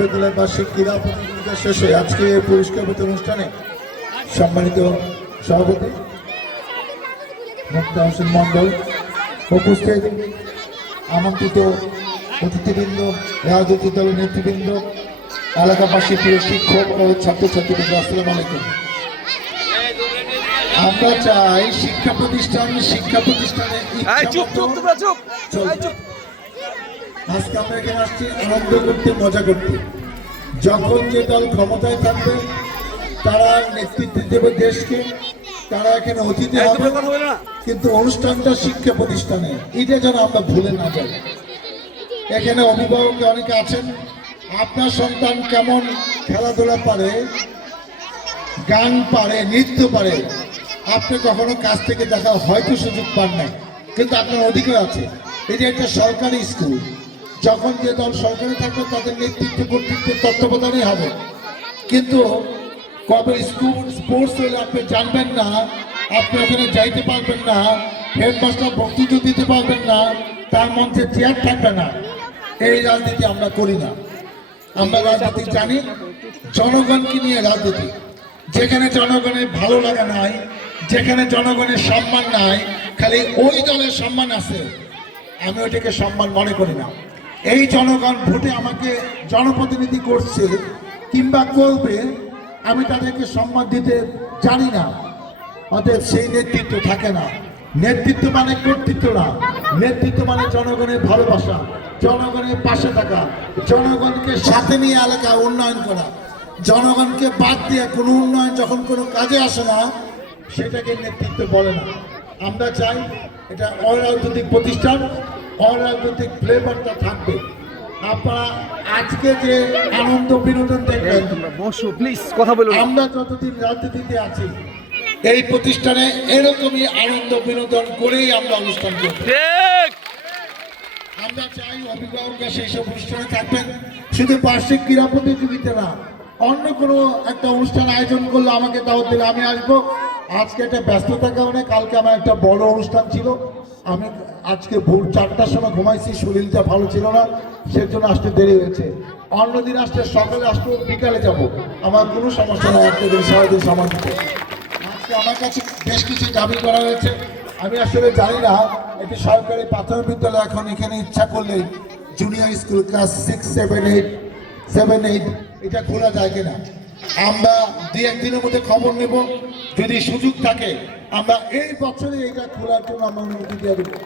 বিদ্যালয় বার্ষিক ক্রীড়া শেষে আজকে পুরস্কার বিতরণ অনুষ্ঠানে সম্মানিত সভাপতি মুক্তা হোসেন মন্ডল উপস্থিত আমন্ত্রিত অতিথিবৃন্দ রাজনৈতিক দলের নেতৃবৃন্দ এলাকাবাসী প্রিয় শিক্ষক ও ছাত্রছাত্রীবৃন্দ আসসালামু আলাইকুম আমরা চাই শিক্ষা প্রতিষ্ঠান শিক্ষা প্রতিষ্ঠানে চুপ চুপ তোমরা চুপ। চুপ। আজকে আমরা এখানে আসছি আনন্দ করতে মজা করতে। যখন যে দল ক্ষমতায় থাকবে তারা নেতৃত্ব দেবে দেশকে তারা এখানে অতিথি হবে। কিন্তু অনুষ্ঠানটা শিক্ষা প্রতিষ্ঠানে। এটা যেন আমরা ভুলে না যাই। এখানে অভিভাবক অনেকে আছেন। আপনার সন্তান কেমন খেলাধুলা পারে গান পারে নৃত্য পারে আপনি কখনো কাছ থেকে দেখা হয়তো সুযোগ পান নাই, কিন্তু আপনার অধিকার আছে। এটা একটা সরকারি স্কুল, যখন যে দল সরকারি থাকবে, তাদের নেতৃত্ব কর্তৃত্বের তত্ত্বাবধানেই হবে। কিন্তু কবে স্কুল, স্পোর্টস হলে আপনি জানবেন না, আপনি ওখানে যাইতে পারবেন না, হেডমাস্টার বক্তৃতা দিতে পারবেন না, তার মঞ্চে চেয়ার থাকবে না। এই রাজনীতি আমরা করি না। আমরা রাজনীতি জানি, জনগণকে নিয়ে রাজনীতি। যেখানে জনগণের ভালো লাগা নাই যেখানে জনগণের সম্মান নাই, খালি ওই দলের সম্মান আছে। আমি ওইটাকে সম্মান মনে করি না। এই জনগণ ভোটে আমাকে জনপ্রতিনিধি করছে কিংবা করবে, আমি তাদেরকে সম্মান দিতে জানি না। অতএব সেই নেতৃত্ব থাকে না। নেতৃত্ব মানে কর্তৃত্ব না। নেতৃত্ব মানে জনগণের ভালোবাসা, জনগণের পাশে থাকা, জনগণকে সাথে নিয়ে এলাকা উন্নয়ন করা। জনগণকে বাদ দিয়ে কোনো উন্নয়ন যখন কোনো কাজে আসে না সেটাকে নেতৃত্ব বলে না। আমরা চাই এটা অরাজনৈতিক প্রতিষ্ঠান অরাজনৈতিক ফ্লেভারটা থাকবে। আপনারা আজকে যে আনন্দ বিনোদন দেখবেন বসো প্লিজ কথা বলো। না আমরা যতদিন রাজনীতিতে আছি এই প্রতিষ্ঠানে এরকমই আনন্দ বিনোদন করেই আমরা অনুষ্ঠান করব। ঠিক। আমরা চাই অভিভাবকরা সেই সব অনুষ্ঠানে থাকবেন। শুধু বার্ষিক ক্রীড়া প্রতিযোগিতা না অন্য কোনো একটা অনুষ্ঠান আয়োজন করলে আমাকে দাওয়াত দিলে আমি আসব। আজকে একটা ব্যস্ততার কারণে কালকে আমার একটা বড় অনুষ্ঠান ছিল। আমি আজকে ভোর চারটার সময় ঘুমাইছি শরীরটা ভালো ছিল না, সেজন্য আসতে দেরি হয়েছে। অন্যদিন আসতে, সকালে আসতে, বিকালে যাব। আমার কোনো সমস্যা নেই একটা দিন, সারাদিন সময় আজকে আমার কাছে বেশ কিছু দাবি করা হয়েছে। আমি আসলে জানি না একটি সরকারি প্রাথমিক বিদ্যালয়, এখন এখানে ইচ্ছা করলে junior school class six seven eight seven eight এটা খোলা যায় কিনা। আমরা দুই একদিনের মধ্যে খবর নেব। যদি সুযোগ থাকে, আমরা এই বছরে এটা খোলার জন্য আমরা অনুমতি দিয়ে দেবো।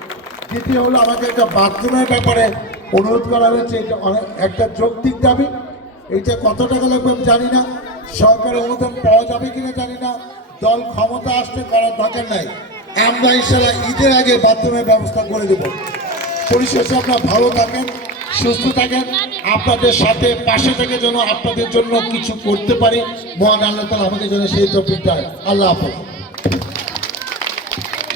দ্বিতীয় হলো, আমাকে একটা বাথরুমের ব্যাপারে অনুরোধ করা হয়েছে, এটা অনেক একটা যৌক্তিক দাবি। এইটা কত টাকা লাগবে আমি জানি না। সরকারের অনুদান পাওয়া যাবে কিনা জানি না। দল ক্ষমতা আসতে করার দরকার নাই। আমরা ইনশাল্লাহ ঈদের আগে বাথরুমের ব্যবস্থা করে দেব। পরিশেষে আপনারা ভালো থাকেন, সুস্থ থাকেন। আপনাদের সাথে, পাশে থেকে যেন আপনাদের জন্য কিছু করতে পারি। মহান আল্লাহ তালা আমাদের জন্য সেই তফিক দেয়। আল্লাহ হাফেজ।